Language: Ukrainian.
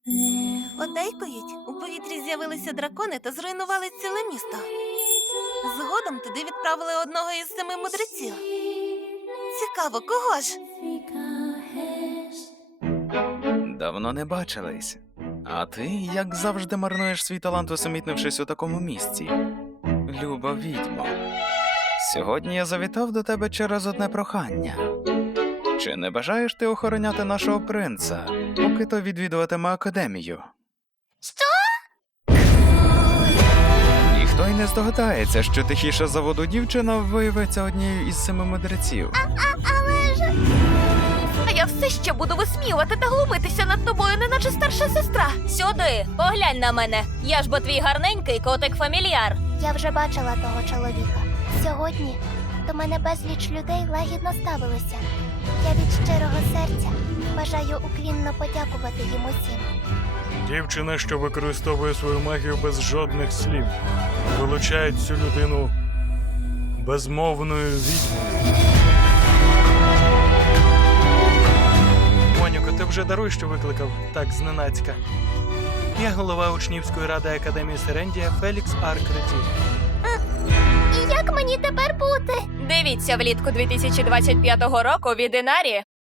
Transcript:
Подейкують, у повітрі з'явилися дракони та зруйнували ціле місто. Згодом туди відправили одного із 7 мудреців. Цікаво, кого ж? Давно не бачились. А ти, як завжди, марнуєш свій талант, усамітнившись у такому місці. Люба відьмо, сьогодні я завітав до тебе через одне прохання. Чи не бажаєш ти охороняти нашого принца, поки то відвідуватиме академію? Що? Ніхто й не здогадається, що тихіша за воду дівчина виявиться однією із 7 мудреців. Але ж... А я все ще буду висміювати та глумитися над тобою, неначе старша сестра. Сюди, поглянь на мене. Я ж бо твій гарненький котик-фамільяр. Я вже бачила того чоловіка. Сьогодні до мене безліч людей лагідно ставилися. Я від щирого серця бажаю уклінно подякувати їм усім. Дівчина, що використовує свою магію без жодних слів, вилучає цю людину безмовною відьмою. Монюко, ти вже даруй, що викликав так зненацька. Я голова учнівської ради Академії Серендія Фелікс Аркреті. І як мені тепер бути? Дивіться влітку 2025 року від Інарі